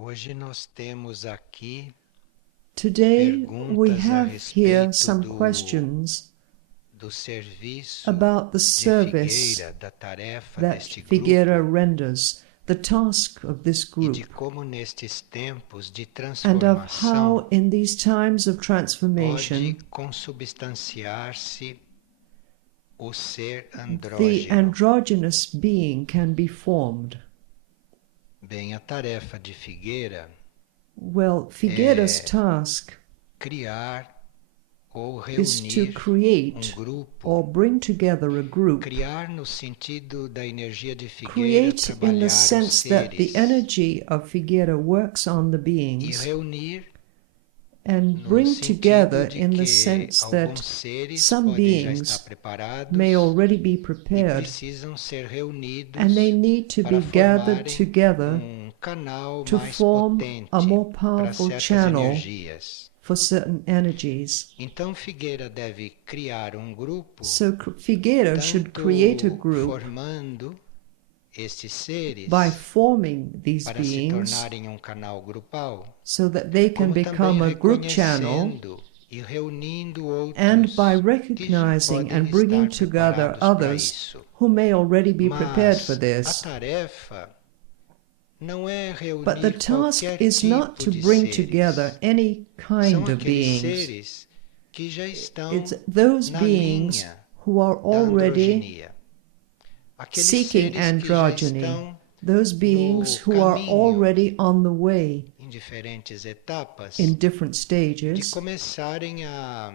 Hoje nós temos aqui Today we perguntas a have here respeito some questions do serviço about the de service Figueira, da tarefa that deste Figueira grupo renders, the task of this e de group, como nestes tempos de and of transformação how in these times of pode transformation consubstanciar-se o ser the andrógeno. androgynous being can be formed. Bem, a tarefa de Figueira Well, Figueira's task criar ou is to reunir create grupo. or bring together a group. Criar no sentido da energia de Figueira Create in trabalhar the os sense that the seres energy of Figueira works on the e beings, reunir and no bring sentido together de in the que sense alguns that seres some podem já estar beings preparados may already be e prepared, precisam ser reunidos and they need to be para gathered formarem together canal to mais form potente a more para powerful certas channel energias. for certain energies. Então Figueira deve criar grupo, So Figueira should create a group formando estes seres by forming these para se beings tornarem canal grupal, so that they can como become também a group channel, reconhecendo e reunindo outros and by que já recognizing podem and bringing estar together preparados para others isso. who may already be prepared for Mas a this. tarefa não é But the reunir task qualquer is not tipo to de bring seres. together any São kind of aqueles beings. seres que já estão It's those na beings linha who are da already androgenia. Aqueles seeking seres que já androgyny, estão those beings who are caminho, already on the way em diferentes etapas, in different de stages começarem a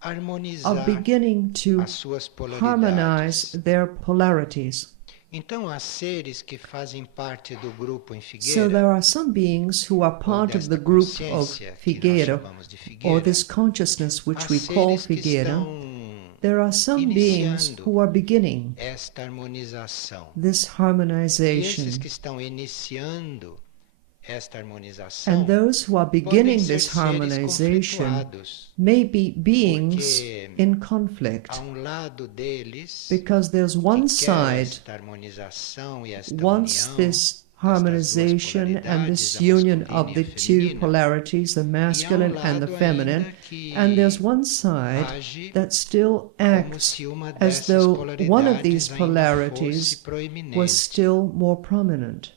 of harmonizar beginning to as suas harmonize polaridades. their polarities. Então há seres que fazem parte do grupo em So Figueira, there are some beings who are ou part of desta the group of consciência que nós Figueira, chamamos de or Figueira. this consciousness which Há we call seres que Figueira. estão There are some beings iniciando who are beginning esta harmonização. this E esses harmonization, que estão iniciando esta harmonização and those who are podem beginning ser this seres harmonization conflituados, may be beings porque in conflict, há lado deles because there's one que quer side esta harmonização e esta wants união this harmonization and this polaridades, a union masculina of e the a two feminina, polarities, the masculine and the lado feminine, ainda que and there's one side age that still como acts se uma as dessas though one of these polaridades ainda fosse polarities proeminente. was still more prominent.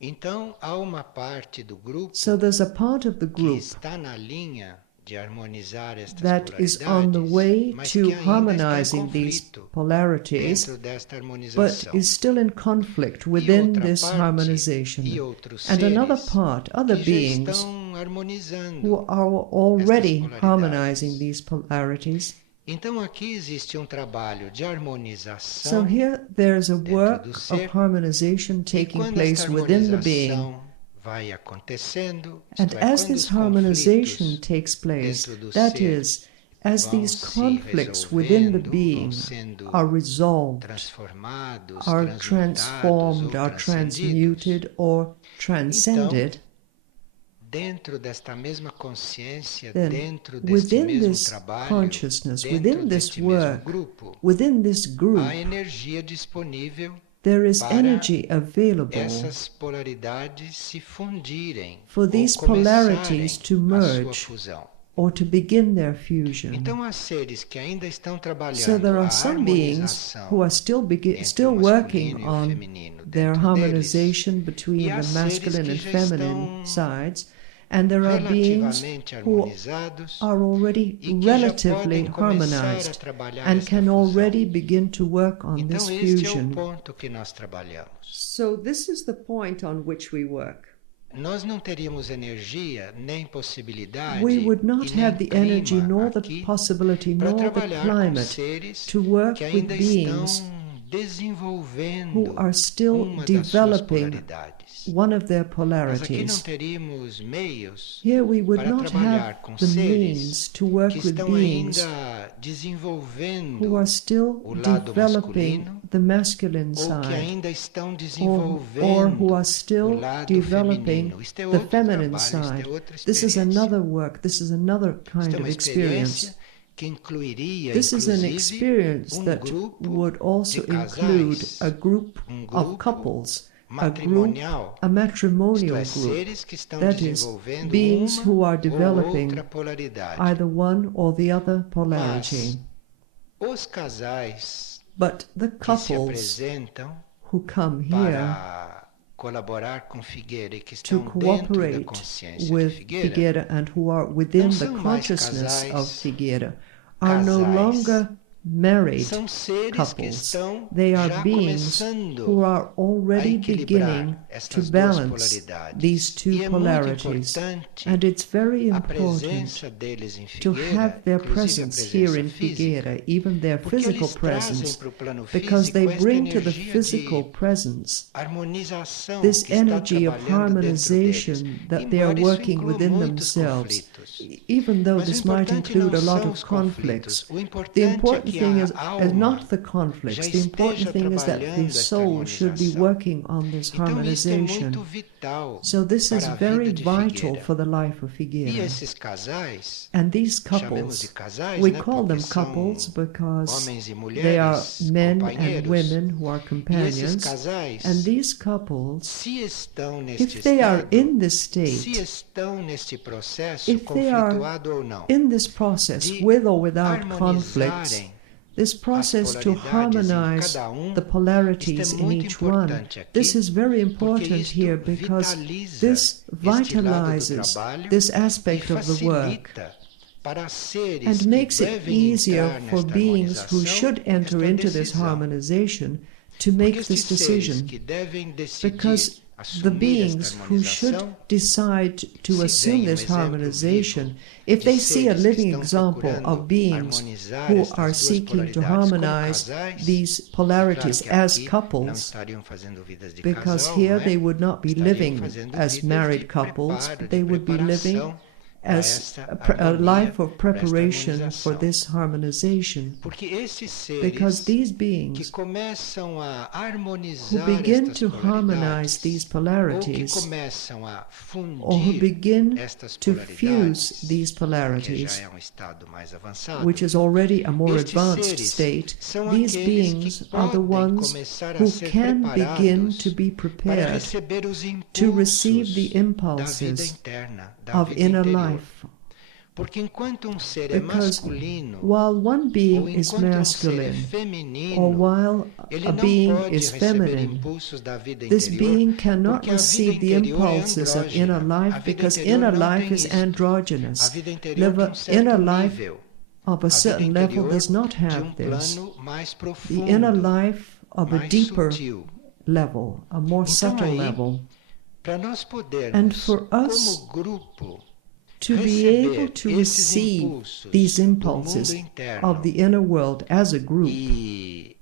Então há uma parte do grupo So there's a part of the que group está na linha de harmonizar estas that is on the polaridades, way mas to que ainda está em harmonizing these conflito polarities, dentro desta but harmonização. is still in conflict E within outra this parte, harmonization. e outros And another seres part, other que já beings estão harmonizando who are already polaridades. harmonizing these polarities. Então aqui existe trabalho de So harmonização here there's a dentro work do of ser, harmonization e taking quando place esta within the being. harmonização vai acontecendo, And isto é, as quando this os harmonization conflitos takes place, dentro do that ser is, as vão these se conflicts within the resolvendo, being vão sendo are resolved, transformados, are transmutados transformed, ou are transcendidos. transmuted or transcended, Dentro desta mesma consciência, then dentro deste within mesmo this trabalho, consciousness, dentro within this deste mesmo work, grupo, within this group, há energia disponível there is para energy available essas polaridades se fundirem for ou these começarem polarities to a sua merge fusão. or to begin their fusion. Então há seres que ainda estão So trabalhando there a are some beings who harmonização are still entre still o working masculino e o on feminino their dentro deles, harmonization e between há the seres masculine que and já feminine estão sides, and there are beings relativamente who harmonizados are already e que já relatively podem começar a harmonized trabalhar and esta can fusão. already begin to work on Então this este é o fusion. ponto que nós trabalhamos. So this is the point on which we work. Nós não teríamos energia, nem possibilidade, We would e not nem have the energy clima nor the aqui possibility para nor the trabalhar com climate seres to work que with ainda beings estão desenvolvendo who are still uma das suas developing polaridades. one of their Nós aqui não polarities. teríamos meios Here we would para not trabalhar have com the seres means to que work with estão beings ainda desenvolvendo who are still o lado developing masculino the masculine ou que side, ainda estão or desenvolvendo who are o still lado developing feminino. Isto é the outro feminine trabalho, isto side. é outra This is experiência. another work, this is another Isto kind é uma of experience. experiência que incluiria, This is an inclusive, experience that grupo would also de include casais, a group grupo of couples, a matrimonial, matrimonial isto é, group, seres que estão that is, desenvolvendo beings uma who are ou developing outra polaridade. either one or the other polarity. Mas os casais But the que se couples apresentam who come here para colaborar com Figueira e que to estão dentro da cooperate consciência de with Figueira, Figueira and who are within the são mais consciousness casais, of Figueira are no casais. longer married São seres que couples. estão They are já beings começando who are a already beginning equilibrar to estas duas balance polaridades. these two E é muito polarities. importante And it's very a important presença deles em to Figueira, have their inclusive a presence here presença in física, Figueira, even their porque physical eles trazem presence, para o plano because físico they esta bring to the energia physical de presence harmonização this que está energy of trabalhando dentro deles, harmonization that they are embora isso working inclua within muitos themselves, conflitos. even though Mas o this might importante include não a lot são of os conflicts. conflitos. O The importante é important que thing a is alma not the já conflicts. The important esteja thing is that the trabalhando esta soul should be harmonização. working on this Então isto é muito harmonization. vital So this is para a very vida de vital Figueira. for the life of E Figueira. esses casais, And these chamemos de couples, casais, we né, call porque them são couples because homens e they are mulheres, men and companheiros. women who are E esses companions. casais, And these couples, se estão neste if they are estado, in this se state, estão neste processo, if they are conflituado ou não, in this process, de with or without conflicts, harmonizarem this process to polaridades em harmonize cada um, the polarities isto é in muito each one. importante aqui, This is very porque important isto here because vitaliza this este lado do vitalizes trabalho this e aspect of the work facilita para seres and que makes it devem easier entrar for nesta beings who harmonização should enter esta into this decisão. harmonization to Porque make estes this seres decision, que devem decidir because the assumir beings esta who should harmonização, decide to se assume veem this exemplo harmonization, vivo if de they see a seres que living estão example procurando of beings harmonizar who estas are duas seeking to polaridades como harmonize casais, these claro polarities que as aqui não couples, estariam fazendo vidas de because casal, here não é? they would not be Estariam living fazendo as vidas married de couples, preparo, but de they would be living preparação para as esta a harmonia, life of para esta preparation for harmonização. this harmonization. Porque esses Because seres these que beings começam a who harmonizar begin estas to harmonize these polaridades, ou que polarities, começam a or who fundir begin estas to polaridades, fuse these que polarities, já é estado mais avançado, which is already a more estes advanced seres state, são these aqueles beings que are the podem ones começar a who ser can begin preparados to be para prepared receber os to receive the impulsos da vida impulses interna, da of vida inner interior. life. Porque enquanto ser é Because masculino, while one ou being is enquanto ser é masculine, or feminino, while ele a não being pode is receber feminine, impulsos da vida this interior, being cannot porque a vida receive the interior é impulses of inner andrógena. A life vida because interior inner não life tem is isto. A androgynous. vida interior de certo Inner life nível. of a A vida certain level interior does not de have this. plano mais The inner profundo, life of a mais deeper sutil. level, a more Então subtle aí, level. para nós And podermos, for us como grupo, to be able to receber esses receive impulsos these do impulses mundo interno of the inner world as a group, e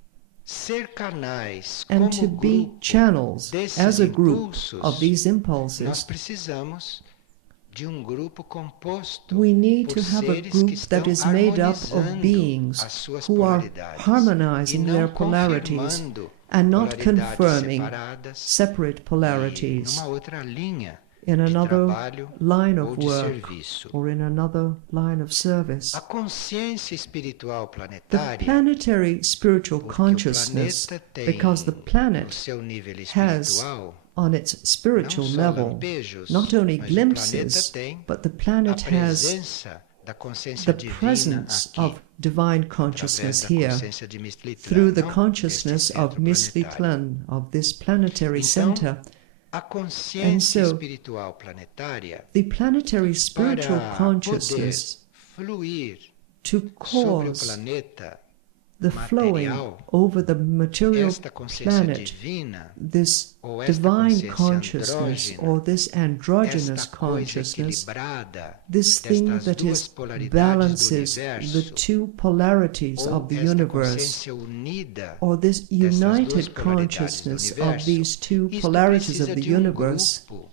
ser canais and como to be grupo channels desses as a group impulsos, of these nós impulses, precisamos de grupo composto we need por to have a seres que group estão that is made up of harmonizando beings as suas who are polaridades harmonizing e não their polarities confirmando and not polaridades confirming separadas separate e polarities numa outra linha in de another trabalho line ou of de work serviço. or in another line of service. A consciência espiritual The planetária, planetary spiritual porque o consciousness, planeta tem because the no planet seu nível has espiritual on its spiritual não só level lampejos, not only mas glimpses, o planeta tem but the a planet has presença da consciência the divina presence aqui, of divine através consciousness da here consciência de Mistlitlán, through the não? consciousness Este of centro planetário. Mistlitlán, of this planetary Então, center. a consciência And so, espiritual planetária, The planetary spiritual para consciousness poder fluir to sobre o cause planeta the flowing material, over the material esta consciência planet, divina, this ou esta divine consciência consciousness andrógena, or this androgynous esta coisa consciousness, equilibrada this thing destas that duas is polaridades balances do the universo, two polarities ou of the esta universe, consciência unida or this dessas duas united polaridades do consciousness of universo, these two isto polarities of precisa the de universe, grupo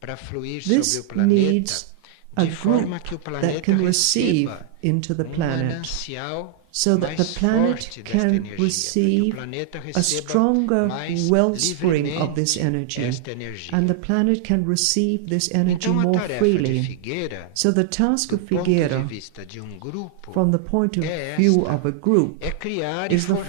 para fluir this sobre o planeta, needs a de forma group que o that planeta can receive receba into the planet, manancial so that the mais planet forte desta can energia, para que o receive planeta a receba stronger mais wellspring of this livremente energy, esta energia. and the planet can receive this energy Então a more tarefa de freely. Figueira, So the task do of ponto de Figueira, vista de grupo, from the point of é view esta, of a group, é criar e is the formar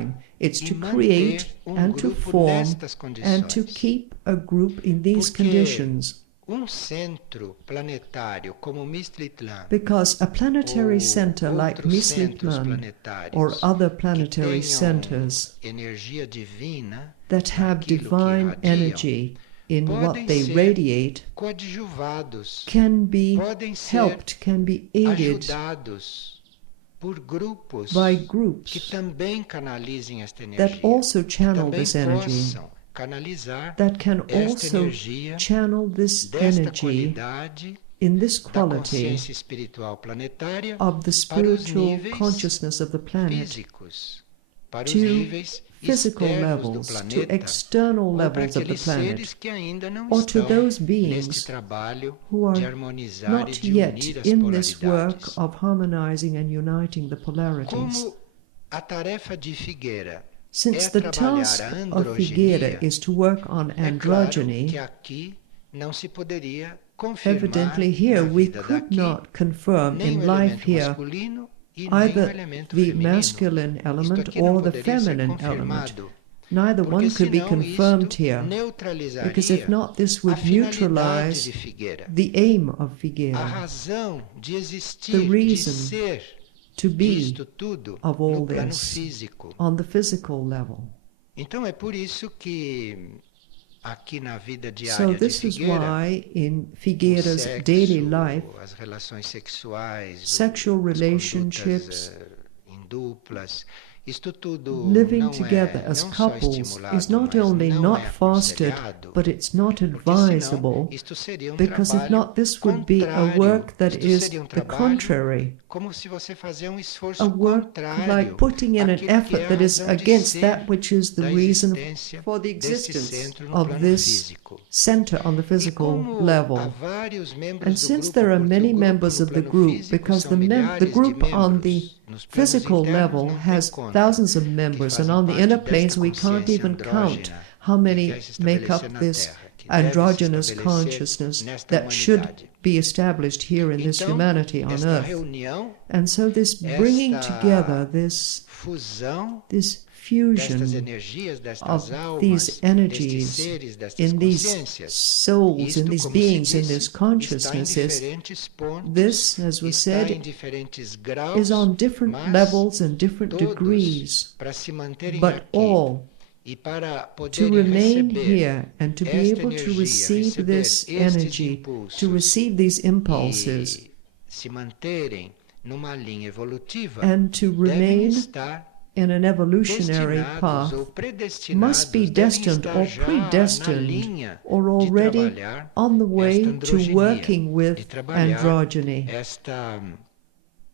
following. It's e to manter create and to grupo form nestas and to condições. keep a group in these Porque conditions. centro planetário como Mistritlan Because a planetary ou center like outros centros Mistritlan planetários or other que planetary tenham centers energia divina that have naquilo que divine irradiam, energy in what podem they ser radiate coadjuvados, can be podem ser helped, can be aided ajudados por grupos by que groups também canalizem esta that energia, also que channel também this energy, possam canalizar that can esta also energia channel this desta energy qualidade in this da quality consciência espiritual planetária of the para os spiritual níveis consciousness of the planet físicos, para os to níveis physical externos do levels, to planeta, external ou para levels of the aqueles seres planet, que ainda não or to estão those neste beings trabalho who de are harmonizar e not de yet unir as in this work polaridades. of harmonizing and uniting the polarities. Como a tarefa de Figueira Since é the trabalhar task a of Figueira androgynia, is to work on é claro que androgyny, aqui não se poderia confirmar evidently here na we vida could daqui not confirm nem o in life elemento here masculino e nem o either elemento the feminino. masculine Isto element aqui não or the poderia ser feminine element. confirmado, Neither porque one could be senão confirmed isto here, because if neutralizaria not, this a would finalidade neutralize de Figueira, the aim of a Figueira, razão de the existir, de reason ser to be disto tudo of no all plano this físico. on the physical level. Então é por isso que aqui na vida So diária de this is Figueira, why in o Figueira's sexo, daily life, as relações sexuais, sexual as relationships, condutas em duplas, isto tudo living together as não só couples estimulado, is not mas only não not é fostered, aconselhado, but it's not porque senão advisable, isto seria because if trabalho not, this would be a contrário. work that Isto is seria the trabalho contrary, como se você fazer esforço a work contrário like putting in an àquilo que effort é a that is razão de against ser that which is the da reason existência for the deste existence centro no of plano this físico. center on the E physical como há level. vários membros And do since grupo, there are porque o many grupo members no of the plano group, físico because são the milhares de group on the membros, nos planos physical internos level não tem has conta, thousands of que members, and fazem on the parte inner desta planes we can't consciência even count andrógena how que many quer se make estabelecer up na this Terra, que deve se androgynous estabelecer consciousness nesta that should humanidade. be established here in this Então, humanity on esta earth. reunião, And so this bringing together, esta fusão this destas fusion energias, of destas these almas, destes energies seres, destas in these consciências, souls, in isto, these como se beings, in disse, this está em consciousnesses, diferentes pontos, this, as we está em said, diferentes graus, is on different mas levels and different todos, degrees, para se manterem but aqui all e para to poderem remain receber here and to be esta able to energia, receive receber this estes energy, impulsos to receive these impulses, e se manterem numa linha evolutiva, and to devem remain estar in an evolutionary destinados ou path, predestinados, must be devem destined estar or já na predestined linha or de already trabalhar on the esta way to androgynia, working de with trabalhar androgyny, esta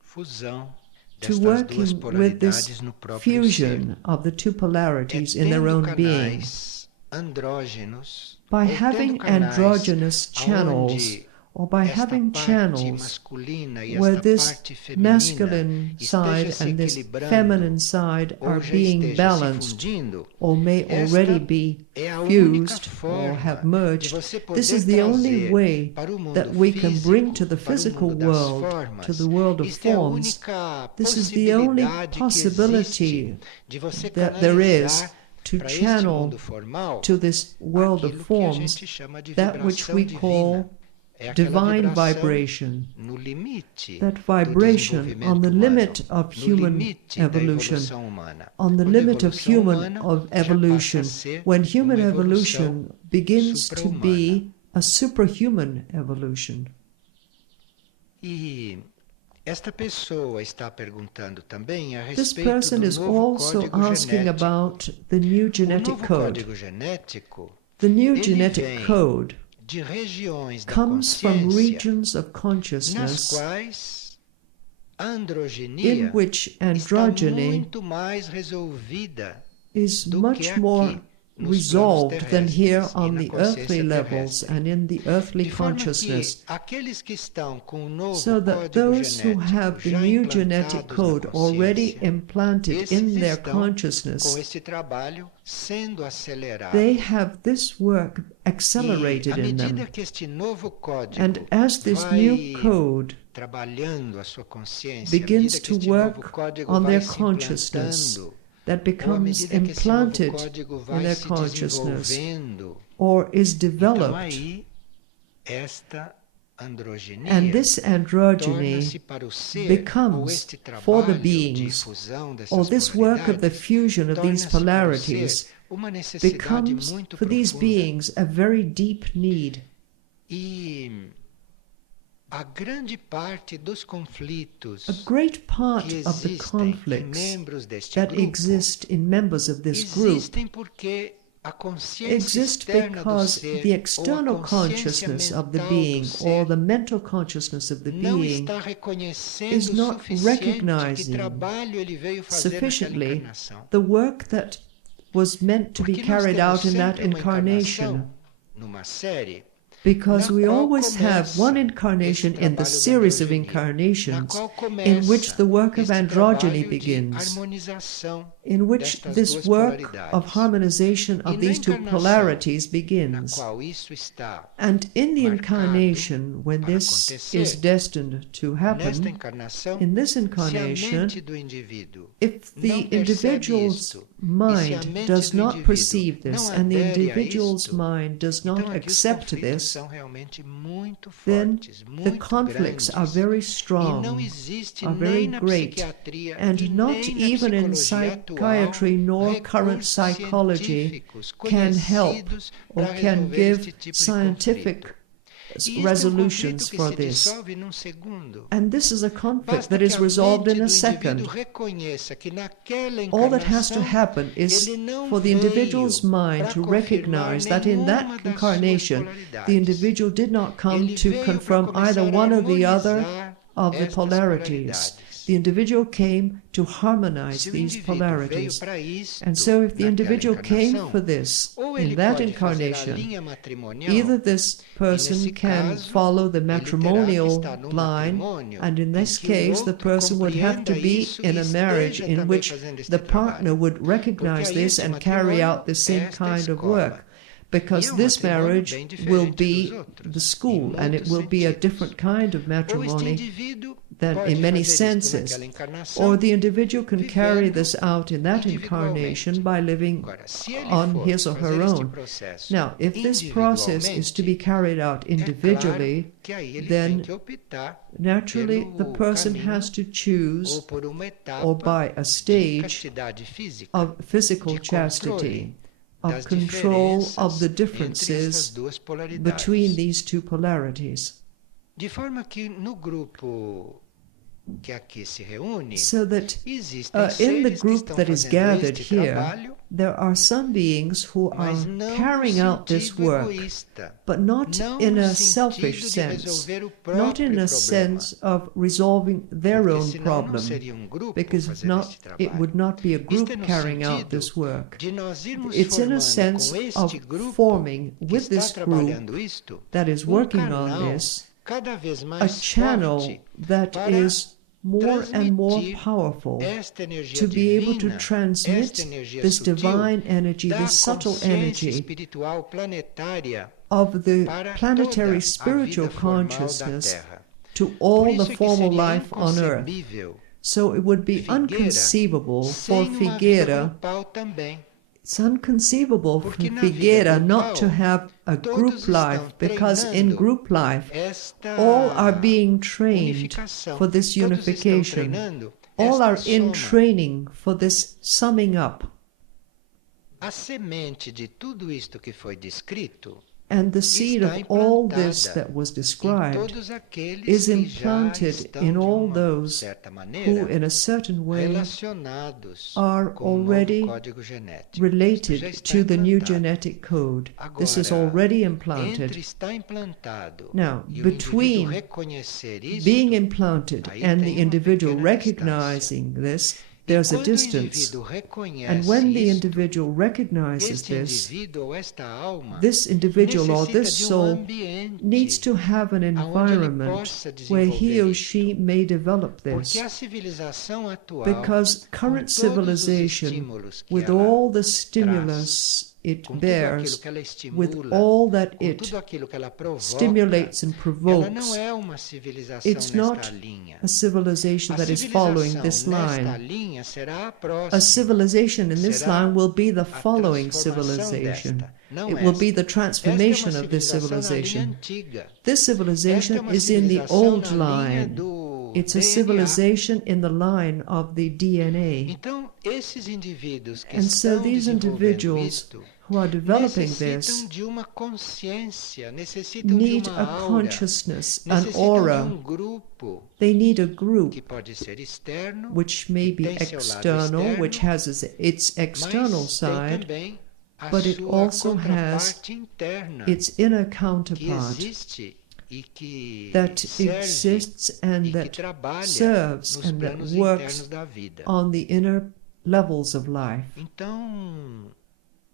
fusão to destas duas working with this polaridades no próprio ser. fusion of the two polarities in their Tendo own being. canais andrógenos, By ou having tendo canais androgynous channels, aonde or by esta having parte channels masculina e where esta this parte feminina masculine side esteja se and this equilibrando feminine side ou are já being esteja se balanced fundindo, or may already be é a única fused or forma have de merged, você this poder is the only trazer way para o mundo that we can bring to físico, the para o physical mundo das world, formas. to the world of Isto é a forms. única This is the only possibilidade que possibility existe de você that there is canalizar to para este channel mundo formal to this world of aquilo que a forms gente chama de that which vibração we divina. call É aquela divine vibração vibration, no limite that do vibration on the desenvolvimento limit humano, of no human limite da evolution, evolução humana. on the Quando a limit of evolução human humana of já evolution, passa a ser when human uma evolution evolução begins to supra-humana. be a superhuman evolution. E esta pessoa está perguntando também a This respeito person do is novo also código asking genético. about the new O genetic novo code. código genético, The new ele genetic vem code de regiões da comes from consciência regions of nas consciousness quais a in androgynia which está androgyny muito mais resolvida is do que much aqui more nos resolved planos than here terrestres e on na the consciência earthly levels terrestre. and in the earthly De forma consciousness, que aqueles que estão com o novo so that código those who genético have the já new genetic implantados code na already consciência, implanted esses in their estão com consciousness, esse trabalho sendo acelerado. they have this work E accelerated à in medida them. que este novo código And as this new vai code trabalhando a sua consciência, à begins medida que to este novo work código on vai their se consciousness, implantando that ou à becomes medida que esse novo implanted código in vai their se consciousness desenvolvendo, or is então developed. aí esta And androginia this androgyny torna-se para o ser, ou becomes este for the trabalho de beings, fusão or dessas this work of the polaridades, fusion of these torna-se para o ser polarities uma necessidade becomes muito for these profunda. beings a very deep need. E a grande parte dos A conflitos great que part of the existem em conflicts membros deste that grupo exist in members of this group existem porque a consciência exist externa do because ser the ou a external consciência consciousness of the mental do being or ser the mental consciousness of the não being está reconhecendo is o not suficiente que recognizing trabalho ele veio fazer naquela sufficiently encarnação. the work that was meant to be Porque nós carried temos out in that sempre uma incarnation. encarnação numa série Because na we qual always have começa one esse incarnation in the trabalho da series of androginia, na incarnations qual in which começa the work of este androgyny trabalho de begins, harmonização in which destas this duas work of polaridades. harmonization E of na these two encarnação polarities na begins. qual isso está And in the marcado incarnation, when para this acontecer, is destined to nesta happen, encarnação, in this se a incarnation, mente do indivíduo if não the percebe individual's isto, e se a mind mente does do not indivíduo perceive this, não and the adere a individual's isto, mind does então not aqui os accept conflitos this, são realmente muito then fortes, the muito conflicts are grandes. very E não strong, existe are nem very na great, psiquiatria and e not nem na even in psicologia atual psychiatry nor current recursos psychology científicos can help conhecidos or para can resolver give este tipo de scientific conflito. E este é resolutions conflito que for se this. dissolve num segundo. And this is a conflict Basta that que is a resolved mente in a do indivíduo second. reconheça que naquela All that has to encarnação happen is ele não for the individual's veio mind para to confirmar recognize that in nenhuma that das suas incarnation, the polaridades. individual did not come Ele to veio para confirm either começar a one or the other harmonizar of the estas polarities. polaridades. The individual came to harmonize Se o these indivíduo veio polarities. para isto And so if the naquela individual came encarnação, for this ou in ele that pode fazer a incarnation, linha matrimonial, either this person nesse can caso, follow the ele terá que matrimonial estar num line, matrimônio and in em this que o case the outro person would have to compreenda be isso in e a marriage esteja in também which fazendo este the partner trabalho. would Porque recognize aí this este and carry out matrimônio the é same esta kind of escola. work, because E é this matrimônio marriage bem will diferente dos be outros, the em school, and it muitos will be a sentidos. different kind of Ou este matrimony indivíduo than pode in many fazer isto senses. naquela encarnação, Or the individual can carry vivendo this out in that individualmente. incarnation by living Agora, se ele on for his or her fazer este own. processo Now, if this process is to be individualmente, carried out é claro individually, que aí ele tem then que optar naturally the pelo person caminho has to ou choose por uma or etapa by a de stage castidade física, of physical de chastity, controle of das control of the diferenças entre essas differences duas between polaridades. these two polarities. De forma que no grupo que aqui se reúne, So that existem in the seres que group estão that is fazendo gathered este here, trabalho, there are some beings who are mas não carrying no out this sentido work, egoísta, but not não in no a sentido selfish de sense, resolver o not próprio in a problema, sense of resolving their porque own senão não problem, seria grupo because if fazer not, este it trabalho. would not be a Isto group é no carrying out sentido this work. de nós irmos It's in a formando sense com of este grupo forming que with está this group trabalhando isto, that is working on this, cada vez a mais channel forte that para is more and more transmitir powerful esta energia to be able to divina, esta transmit energia this sutil divine energy, da this subtle consciência energy espiritual planetária of the para planetary toda a spiritual vida formal da consciousness Terra. to Por all isso the é que formal seria life on earth. inconcebível So it would be Figueira unconceivable for sem uma vida Figueira, grupal também. it's unconceivable for Porque na Figueira vida not to grupal, have a group todos life, estão because in treinando group life, esta all are being trained unificação. for this Todos estão unification. treinando All esta are in soma. training for this summing up. A semente de tudo isto que foi descrito And the seed está of all implantada this that was em described todos aqueles is que já implanted estão in de all uma those certa who, maneira in a certain way, relacionados are com o novo already código genético. Isto já related está to the new implantado. genetic code. This is Agora, already entre implanted. estar implantado Now, e o indivíduo between reconhecer isto, being implanted aí and tem the uma individual pequena recognizing this, e there's a quando o distance. indivíduo reconhece And when the isto, individual recognizes este this, indivíduo ou esta alma this individual or necessita this de soul ambiente needs to have an aonde ele environment possa where he or desenvolver she isto. may develop this. Porque a civilização atual, Because com current todos os civilization, estímulos que with ela all the stimulus it com tudo aquilo bears, que ela with estimula, all that com it tudo aquilo que ela provoca, stimulates and ela não provokes, é uma civilização it's nesta not linha. a civilization A that is following civilização this nesta line. linha será a A próxima, civilization in this será line will be the a following transformação civilization. desta, não It will be esta. the Esta é uma transformation of this civilização na linha civilization. antiga. This Esta é civilization uma is in the civilização old na linha line. do It's a DNA. civilization in the line of the DNA. Então, esses indivíduos que And so estão these desenvolvendo individuals isto who are developing necessitam this de uma consciência, necessitam de need uma a aura, consciousness, an necessitam de aura. grupo They need a group que pode ser externo, which may que be tem seu lado external, externo, which has its external mas tem side, também a but it sua also has contraparte interna, its inner que counterpart existe e que that serve exists and e que that trabalha serves nos and that planos works internos da vida. on the inner levels of life. Então,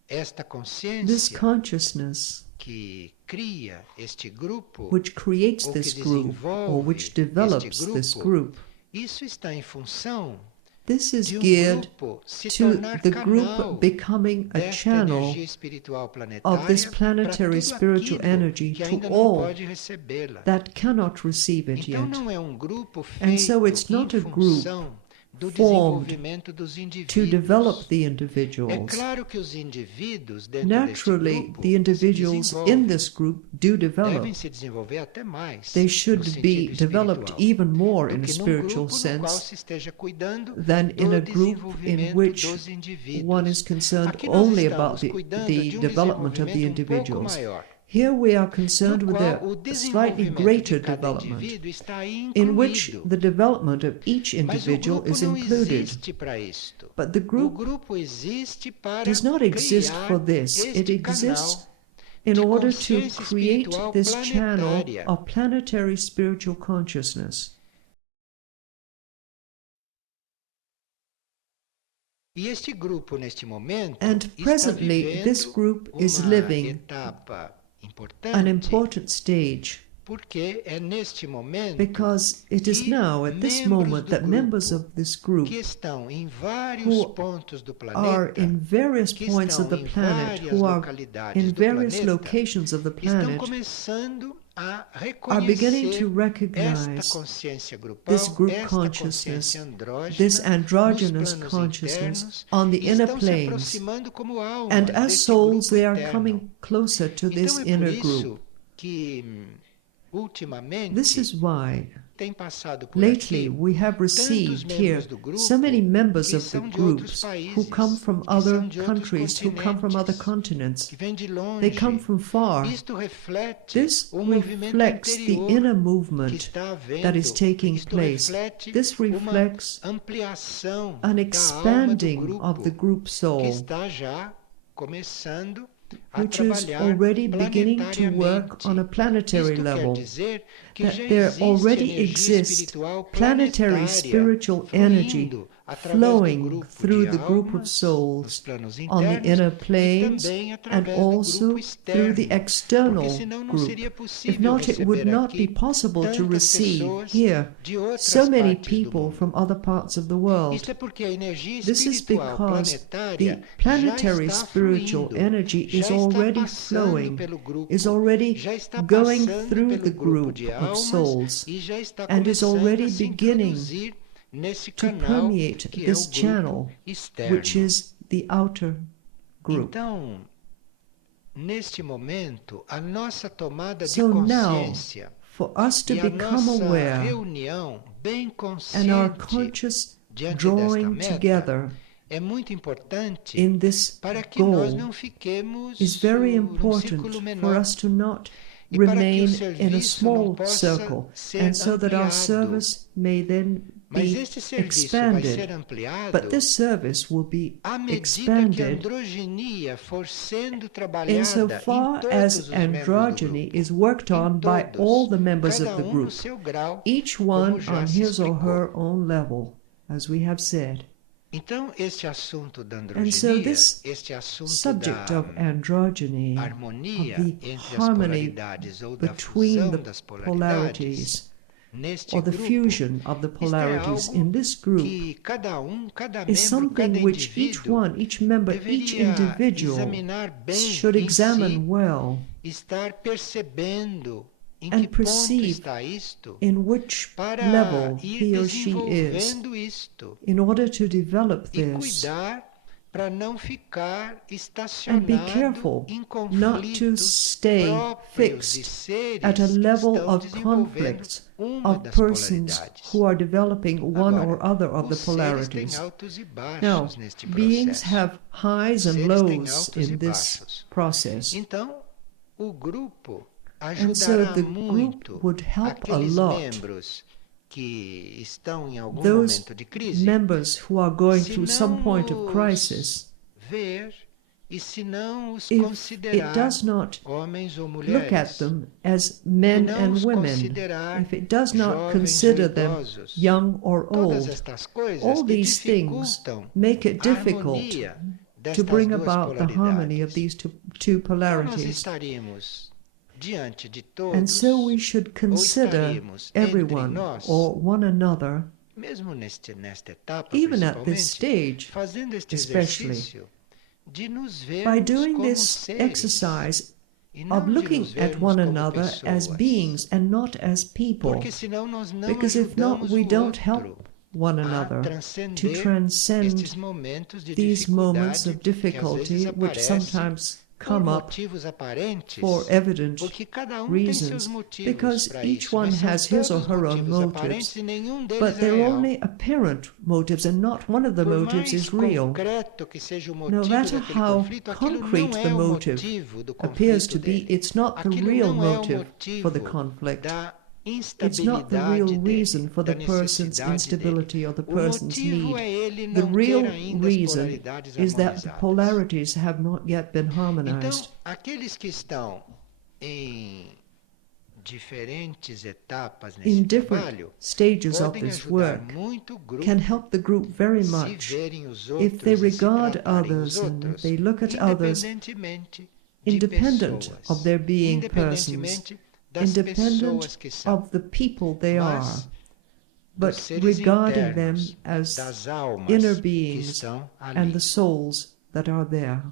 esta This consciência consciousness que cria este grupo, which creates ou que this group or desenvolve which este develops this grupo, group, isso está em função this is de geared grupo se to tornar the canal group becoming a desta channel energia espiritual of this planetária planetary para spiritual tudo energy aquilo que to ainda não all pode recebê-la. that cannot receive it Então yet. não é um grupo And so feito it's not em a group função do formed desenvolvimento dos to indivíduos. develop the É individuals. claro que os indivíduos dentro Naturally, deste grupo the se individuals in desenvolvem. this group do develop. Devem se desenvolver até mais They no should sentido be developed espiritual even more do in a que num spiritual grupo no qual sense se esteja cuidando than in do a group in desenvolvimento which dos indivíduos. one is concerned Aqui nós only about estamos cuidando the de development of the desenvolvimento pouco individuals. maior, Here we are no concerned with qual o a slightly desenvolvimento greater de cada development, indivíduo está in which incluído. the development of each Mas o individual grupo is não included. existe para isto. But the O group grupo existe para does not exist for criar this. It este exists canal in de order to consciência create espiritual this channel planetária. of planetary spiritual consciousness. E este grupo, neste momento, And está presently, this vivendo group is uma living etapa an importante, important stage, porque é neste momento because it is que now at this membros moment do that members grupo of this group que estão em vários who pontos do are planeta, in various que points of estão the em planet, várias who are localidades in do various planeta, locations of the estão planet, começando a are beginning reconhecer to esta recognize consciência grupal, this group esta consciousness, consciência andrógena, this nos androgynous planos consciousness internos, on the e inner estão se planes. aproximando como almas And as deste souls, grupo they are interno. coming closer to this Então é por inner isso group. que ultimamente This is why tem passado por lately aqui we have received here membros do grupo so many members que of the são de outros groups países, who come from que other são de outros countries, who come from other continentes, continents. que vêm de longe. They come from far. Isto reflete This o movimento reflects the anterior inner que movement está havendo. that is taking Isto place. reflete This reflects uma ampliação an da alma do expanding grupo of the group que soul, está já começando a which is trabalhar already beginning to work on a planetary Isto level. quer dizer que That já there existe already energia exists espiritual planetary planetária spiritual energy fluindo através do flowing grupo through de the group of almas, nos souls planos on the internos, inner e planes também and através do also grupo through externo, the external porque senão não group. seria If possível not, it would receber not be aqui possible to tantas receive pessoas here de outras so many partes do people mundo. from other parts of the world. Isto é porque a energia This is espiritual because planetária the já planetary está spiritual fluindo, energy is já está already passando flowing, pelo grupo, is already já está going passando through pelo the grupo group de of almas souls e já está and is começando already a se beginning introduzir nesse to canal permeate que é this o grupo channel, externo. which is the outer group. Então, neste momento, a nossa tomada de So now, consciência for us to e a become nossa aware reunião bem and our consciente conscious diante drawing desta meta together é muito importante in this para que nós goal não fiquemos is very num important círculo for menor us to not e para que o remain in a serviço não small possa circle, ser and so that our ampliado. service may then Mas be este serviço vai ser expanded. ampliado But this service will be à medida que a expanded androgynia for sendo trabalhada insofar em todos as os membros do androgyny grupo, is worked on by todos, all the members cada of the no group, seu grau, each como one já on se his or explicou. her own level, as we have said. Então, este assunto da And so androgynia, this este assunto subject da of androgyny, harmonia of the entre as harmony polaridades ou da between fusão the das polaridades, polarities, neste or the grupo, fusion of the polarities algo in this group que cada cada is membro, something cada which each indivíduo one, each member, each deveria individual examinar bem should em examine si, well estar percebendo em que and ponto perceive está isto, in which para level ir he or she is desenvolvendo isto in order to develop e this, cuidar para não ficar and be estacionado careful em not to conflitos stay próprios de fixed seres at a que level estão of desenvolvendo conflicts uma of das persons polaridades. who are developing one Agora, or other of the os seres têm polarities. altos e baixos Now, neste beings processo. have highs and Seres têm lows altos e in this baixos. process. Então, o grupo And so ajudará the muito group would help a aqueles lot membros que estão em algum those momento de crise, members who are going se through some não point of os crisis, ver e se não os if it considerar does not homens ou look at mulheres, them as men não and os women, considerar if it does not jovens consider ou them idosos. young or Todas old, estas coisas all que these things dificultam make it a difficult harmonia to destas bring duas about the harmony of polaridades. these two Então nós polarities. estaríamos diante de And todos, so we should ou consider estaríamos entre everyone nós, or one another, mesmo nesta etapa even at this principalmente, stage, fazendo este especially, exercício de nos by vermos doing como this seres exercise e of não de nos looking at vermos one como another as pessoas. beings and not as people. Porque senão nós não Because if not, ajudamos we o don't outro help one a another to transcender transcend estes momentos de these moments dificuldade of que às difficulty vezes which aparecem sometimes por come up motivos aparentes, for evident porque cada tem seus reasons, motivos because para each isso, one mas são has his or todos her own motivos motives, aparentes e nenhum deles but é they're real. only apparent motives and not one of the Por motives mais is real. concreto que seja o No motivo matter daquele how conflito, aquilo não concrete é the o motive motivo do appears conflito to be, dele. it's not the Aquilo real não é o motive for the motivo conflict. da It's not the real instabilidade reason dele, for da the person's necessidade dele. instability or the O person's motivo need. é ele The não ter real ainda as reason polaridades is that the harmonizadas. polarities have not yet been Então, harmonized. aqueles que estão em diferentes etapas nesse In different trabalho stages of podem this ajudar work, muito o grupo can help the group very se much verem os if they outros e se regard tratarem others os and if outros they look at others independentemente de independent pessoas, of their being persons, independentemente das pessoas independent que são, of the people they are, mas but dos seres regarding them internos, as das almas inner que beings estão and ali. the souls that are there.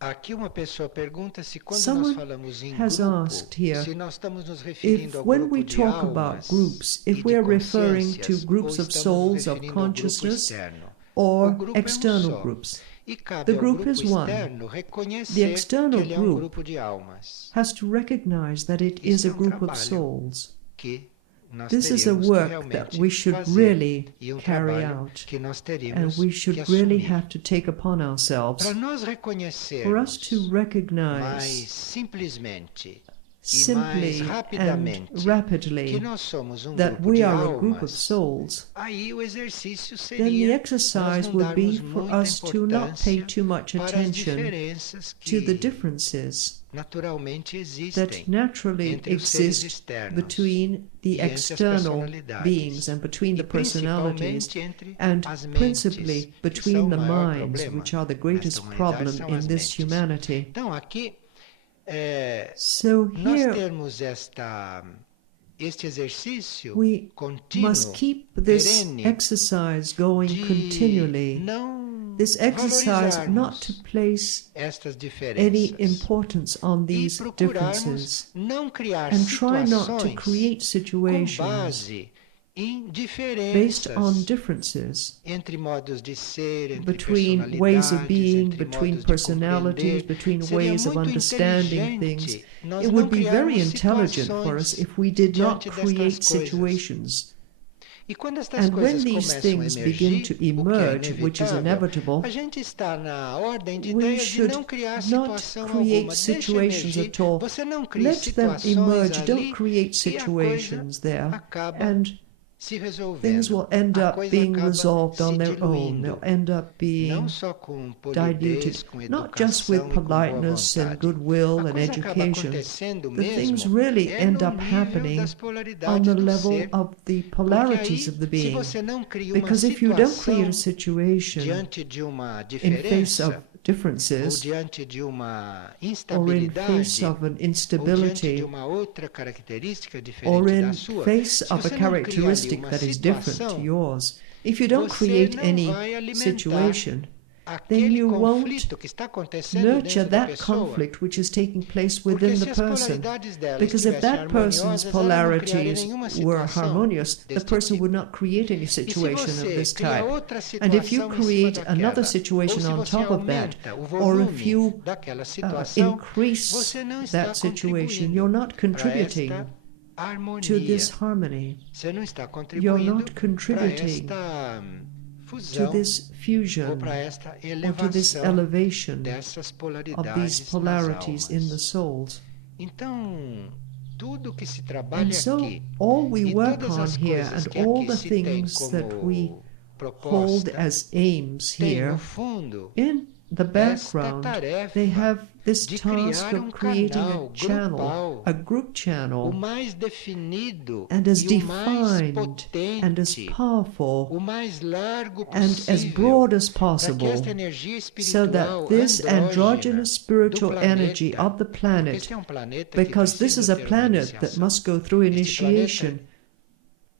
Aqui uma pessoa pergunta se quando nós Someone falamos em has grupo, asked here se nós estamos nos referindo if ao when grupo we de talk about almas groups, e if de we are referring to consciências, groups ou of estamos nos souls, of referindo ao grupo consciousness, externo. or O grupo é um external só. groups. E cabe The ao group grupo is one. externo The reconhecer que external ele é um group grupo de almas. has to recognize that it Isso is a é group of trabalho souls. que nós This is a teríamos que work that realmente we should fazer really e carry trabalho out, que nós and teríamos we que should really assumir. have to take upon ourselves Para nós for us reconhecermos to mais recognize simplesmente e simply mais and rapidamente que rapidly nós somos that grupo we de are a group of almas, souls, aí o exercício then the seria nós exercise não would be darmos for muita us to not pay importância too much para as attention diferenças to the que differences naturalmente that existem naturally entre os seres exist externos between the e entre as external personalidades, beings and between the e personalities, principalmente entre and as mentes, principally que são between o the maior minds, problema which are the nesta greatest humanidade, problem são in as this mentes. humanity. Então aqui So nós here temos este exercício we contínuo, must keep this perene, exercise going de continually. não This exercise not to valorizarmos place estas any diferenças importance on e these procurarmos differences, não criar and try not to situações create com situations base em based diferenças on differences entre modos de ser, entre between ways of personalidades, being, entre between modos de personalities, compreender. between Seria ways of muito understanding things. inteligente nós It não would be very criarmos intelligent for us situações if we did not diante destas create coisas. situations. E quando estas And when coisas these começam a things begin emergir, to o que é emerge, which is inevitável, inevitable, a gente está na ordem de we ideias de should não criar not situação create alguma. Deixa situations emergir. at all. Você não cria Let them situações emerge, ali don't create e a coisa situations there, acaba and se resolvendo, things will end a up coisa being acaba resolved se on their own. diluindo, They'll end up não being só com diluted, polidez, com not just with educação e com boa politeness and vontade. goodwill A and coisa acaba education. acontecendo The things mesmo really é end no up nível happening das on polaridades the do level ser. of the Porque polarities aí, of the se being. você não cria uma Because if you don't create a situação situation diante de uma in face of diferença, ou differences, diante de uma or in face instabilidade, of an ou diante de instability, uma outra característica or diferente da in sua, face se of a você não cria ali characteristic uma that is different to situação, yours, if you don't você create não any vai alimentar situation, then aquele you won't conflito que está acontecendo nurture dentro da that pessoa. conflict which is taking place Porque within se the as person. polaridades dela Because if estivessem that person's harmoniosas, ela não criaria polarities nenhuma were situação harmonious, the deste person tipo. would not create any E se situation of você this cria type. outra And if you situação em cima create another daquela, ou situation se on você top of that, aumenta o or if volume you daquela situação, increase você não está that situation, contribuindo you're not para contributing esta to this harmonia. harmony. Você não está You're contribuindo not para contributing esta to fusão this ou fusion para esta or to this elevação elevation dessas of these polaridades nas polarities in the almas. souls. Então, tudo que se And trabalha so aqui all we e work todas on as here coisas and que all aqui the se tem things that we como hold proposta as aims tem here, no fundo in the esta background, they tarefa have this de task criar of creating canal a channel, grupal, a group o channel, mais definido and as e o mais defined and as potente, powerful o mais largo and as possível, broad as para que possible, esta energia so that espiritual this andrógena androgynous do spiritual energy planeta, of the porque planet, este é um planeta que because this is precisa a ter uma planet that iniciação. must go through Este planeta initiation,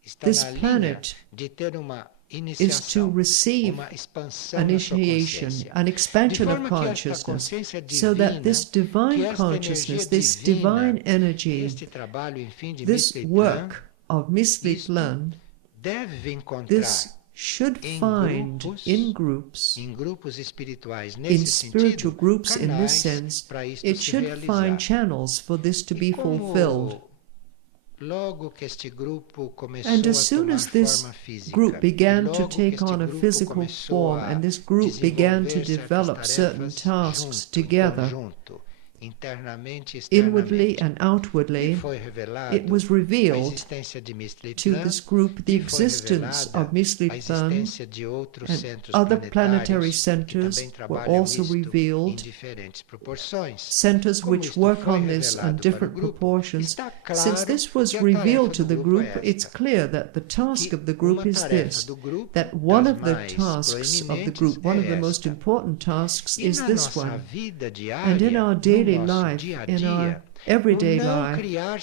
está this na linha planet de ter uma is to iniciação, receive uma expansão na sua initiation, consciência. an De expansion of forma que esta consciousness, consciência so that this divina, que divine esta energia consciousness, this divina, divine energy, este trabalho, enfim, de this Mislit Plan, work of Mislit isto Plan, deve encontrar this should find em grupos espirituais in nesse spiritual sentido, groups in this canais sense, para isto it se should realizar. find channels for this to E be fulfilled. como logo que este grupo começou And as a soon tomar as this forma física, group began to logo que take este on a grupo physical começou form, a and this group began to desenvolver certas develop certain tarefas tasks junto, em together, conjunto, internamente e inwardly externamente, and outwardly, e foi revelado it was a revealed existência de Mislit to Plan, this group the e foi existence revelada of Mislit a Plan, existência de outros and centros other planetary planetários que centers também were trabalham also isto em revealed, diferentes proporções. centers Como which isto work foi on this on revelado para o different grupo, proportions. está Since claro this was que a revealed tarefa to do the grupo group, é it's esta, clear that the task que of the group uma is tarefa this, do grupo, that one das of the mais tasks of the proeminentes, group, one of the é most esta. important tasks E is na this nossa one. vida And in diária, our no daily nosso life, dia a in our dia, everyday o não life, criar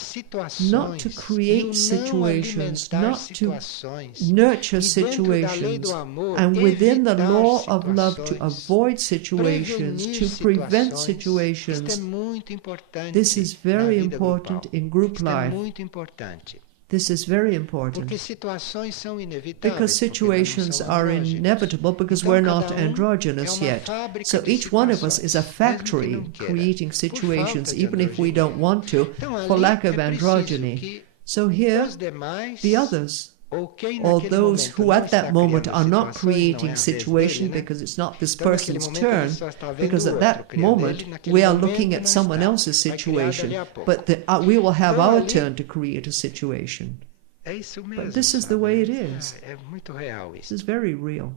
not situações to e o create não situations, alimentar not to situações, nurture e dentro da lei do situations, amor, and within the evitar law of love to situações, avoid situations, prevenir to prevent situações. Isto é situations. muito importante This is na very vida important grupal. in group Isto é life. muito importante. This is very important. Porque situações são inevitáveis, Because porque ainda não situations são are andrógenos. inevitable because Então, we're cada not é androgynous uma yet. fábrica So de each one of us is a situações, mesmo que factory não queira, creating por situations, falta de even if we androgenia. don't want to, Então, for ali lack of é preciso androgyny. que So here, os demais, the others, ou quem or naquele those momento who não at está that moment criando are not situações, não é creating a vez situation dele, né? because it's not this Então, naquele person's momento, ele turn, só está vendo because o at outro that criando, moment ele naquele we are momento looking at não someone está. else's Vai criar situation, dali a pouco. but we will have Então, our ali, turn to create a situation. é isso mesmo, But this is sabe? the way it is. É muito real This isso. is very real.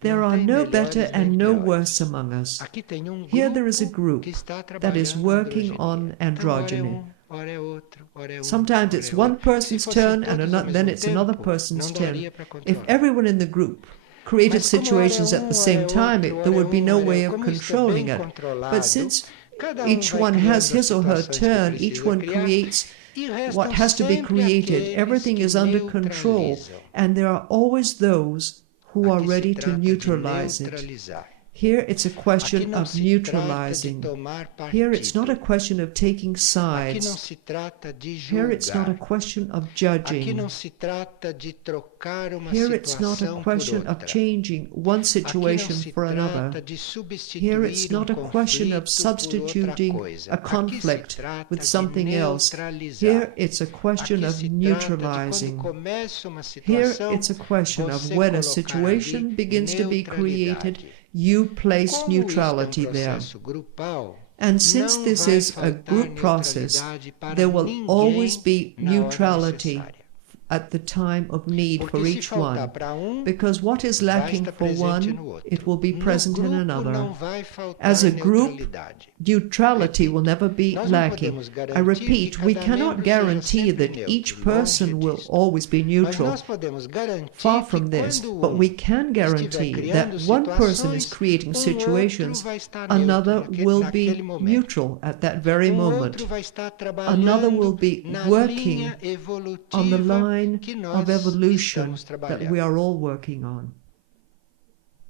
There Não are tem no better melhores nem and no piores. worse among us. Aqui tem Here there is a grupo group que está that is trabalhando working androgenia. on Então, androgyny. ora é outro, ora é Sometimes ora it's é one outro. Se person's fossem turn and todos ao then mesmo it's another tempo, person's não turn. daria para If controlar. everyone in the group created Mas como ora é situations at the ora same é time, outro, there ora é would be no ora é way of como isto é controlling bem it. controlado, But since cada each vai one has criando as his or her situações que turn, each precisa one criar, creates e restam what has to be sempre created. aqueles Everything que is under control, neutralizam. and there are always those who are Aqui se ready to trata de neutralize it. neutralizar. Here it's a Aqui question não of se trata de neutralizing. tomar Here it's not a partido. question of taking Aqui não sides. se trata de Here it's not a julgar. question of Aqui judging. não se trata de trocar uma Here it's not a situação por question of outra. changing one Aqui situation não se for trata another. de Here it's substituir not a question conflito of por outra substituting coisa. a Aqui se conflict trata with de something else. neutralizar. Here it's a question Aqui of se trata de neutralizing. quando começa uma Here situação, it's a question of você when a colocar situation ali begins to be created, neutralidade. you place Como isto é neutrality there. processo grupal, And since não this vai is a faltar group process, neutralidade para there will ninguém always be na hora neutrality necessária. at the time of need Porque for se each faltar one. para um, Because what is vai lacking estar for presente one, no outro. it will be No present in grupo another. não vai faltar As a group, neutralidade. neutrality will Repito, never be nós não lacking. podemos I garantir repeat, que we cada cannot membro seja guarantee sempre that neutro, each longe person will disto. always be Mas neutral. nós podemos garantir Far que from this, quando but we can estiver guarantee criando that one person is situações, creating outro situations, vai estar another neutro will naquele be momento. neutral at that very Outro moment. vai estar Another will trabalhando be na working linha on the evolutiva line que of nós evolution estamos that trabalhando. we are all working on.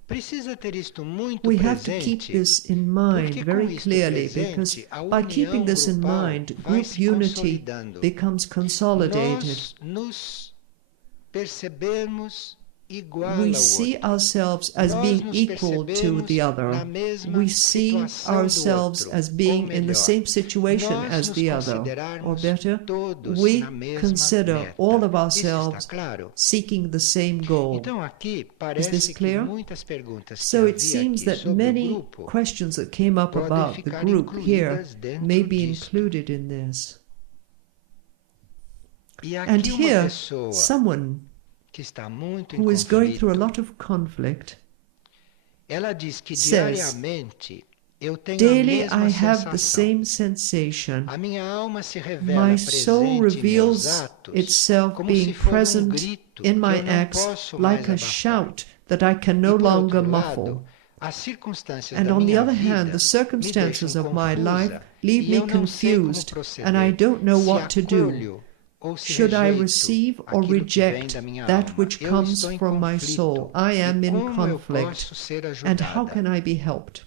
Precisa ter isto muito We have to keep presente, this in mind porque com very isto clearly, because presente, a by keeping união this in grupal mind, vai group se unity consolidando. becomes consolidated. Nós nos percebemos igual We ao see outro. ourselves as Nós being nos equal to percebemos the na other. mesma We see situação do ourselves outro, as ou being in the melhor, same situation nós as nos the other. Or considerarmos better, todos we na mesma consider meta. all of Isso está ourselves claro? seeking the same goal. Então aqui Is this parece que clear? muitas perguntas que So it havia seems aqui that sobre o many grupo questions that came up podem about the ficar group here incluídas may dentro be disto. included in this. E And aqui uma here, pessoa someone que está muito em who is going through a conflito, lot of conflict ela diz que says, diariamente eu tenho a daily mesma I have the sensação. same sensation. A minha alma se revela My soul presente em meus reveals atos itself como being se for present grito in que my eu não acts posso like mais a abafar. shout that I can E no por longer outro muffle. lado, as circunstâncias And da on the minha other hand, vida the me circumstances deixam of my life confusa leave e me eu não sei como confused, and I proceder, don't know se what to do. acolho ou se Should I rejeito receive or aquilo que vem reject da minha that alma. which Eu comes estou em from my conflito. soul? I am E in como eu conflict. posso ser And how ajudada? can I be helped?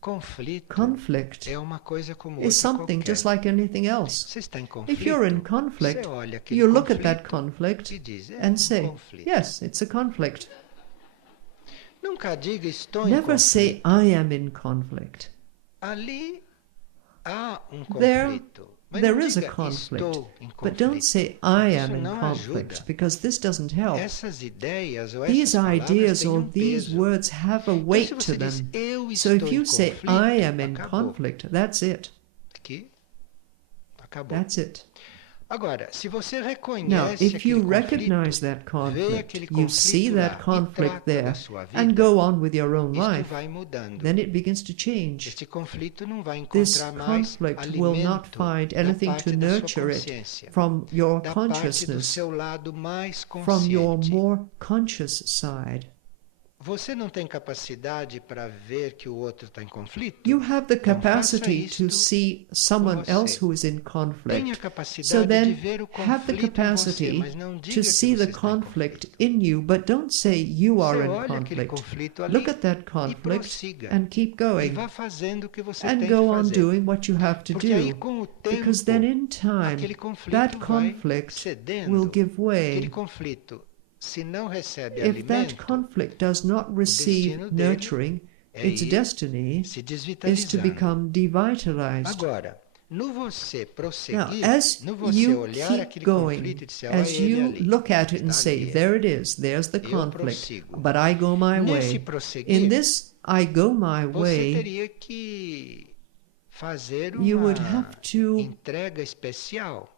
Conflict é uma coisa como is outra something qualquer. just like anything else. Você está em If you're in conflito, conflict, você olha aquele you look at that conflito conflict e diz, é and say, conflito. yes, it's a conflict. Nunca diga estou em Never say, conflito. I am in conflict. Ali há There, conflito. Mas there não is a diga conflict. estou em conflito. But don't say, I Isso am in não conflict, ajuda. because this doesn't help. Essas ideias ou These essas palavras ideas têm or peso. these words have a Então, se weight você to diz, them. eu So estou if you em say, conflito, I am in acabou. conflict, that's it. Aqui, acabou. That's it. Agora, se você Now, reconhece if you aquele recognize conflito, that vê conflict, aquele you see conflito that lá e conflict trata there, da sua and vida, go on with your own isto life, vai mudando. then it begins to change. Este conflito não vai This encontrar mais conflict will not alimento find da anything parte to da sua nurture it consciência, from your da parte do consciousness, seu lado mais from your consciente. more conscious side. Você não tem capacidade para ver que o outro está em conflito? You have the Então faça capacity to isto see someone você. else who is in Tenha a conflict. capacidade So de then, ver o have the conflito em você, capacity mas não diga to que see você the está em conflict conflito. in you, but don't say you are Você in olha aquele conflict. conflito ali Look at that e conflict prossiga. and keep E going, vá fazendo o que você and tem go que on fazer. doing what you have to Porque aí, do. com o tempo, Because then in time, aquele conflito that vai conflict cedendo. will give Aquele way. conflito, se não recebe If that alimento, conflict does not receive destino dele nurturing, é its ir destiny se is to desvitalizando. become devitalized. Agora, no você Now, prosseguir, as no você you olhar keep aquele going, conflito e dizer, as olha ele you ali, look at it and está say, ali ele. there it is, there's the Eu conflict, prossigo. but I go my Nesse way. prosseguir, In this I go my você way, teria que fazer you would uma have to entrega especial.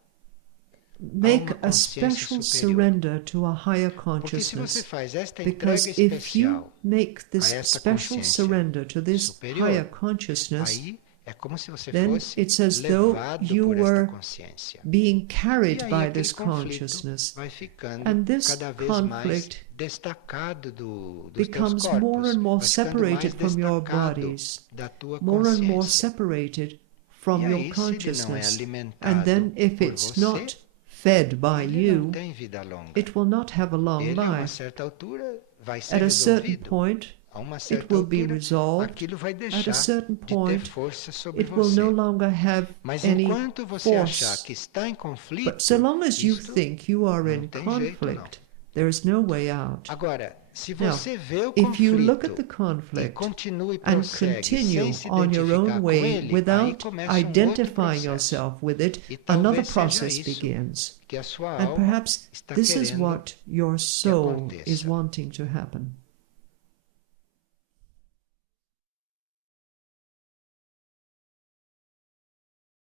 make a consciência special superior. surrender to a higher Porque se você consciousness. faz esta entrega Because if you especial make this a esta special consciência surrender to this superior, higher consciousness, aí é como se você then fosse it's as though levado you por esta were consciência. being E carried aí by aquele this conflito consciousness. vai ficando And this cada vez mais conflict destacado dos teus becomes corpos, more and more vai ficando mais separated from your destacado bodies, da tua more and more consciência. separated from E your aí, se ele não é consciousness. alimentado And then if por it's você, not fed by ele não you, tem vida longa. it will not have a long Ele, a uma life. certa altura, vai ser At a certain resolvido. point, A uma it certa will be altura, resolved. aquilo vai At deixar a certain de ter point, força sobre it will você. no longer have Mas any enquanto você achar force. que está em conflito, But so long as you isto think you are não in tem jeito, não. conflict, there is no way out. Agora, se Now, você vê o if you look at conflito the e conflict continua e and prossegue continue sem se on your identificar own com way ele, aí without começa outro identifying processo. yourself with it, E another talvez seja process isso begins. que a sua And alma perhaps está this is querendo what your soul aconteça. is wanting to happen.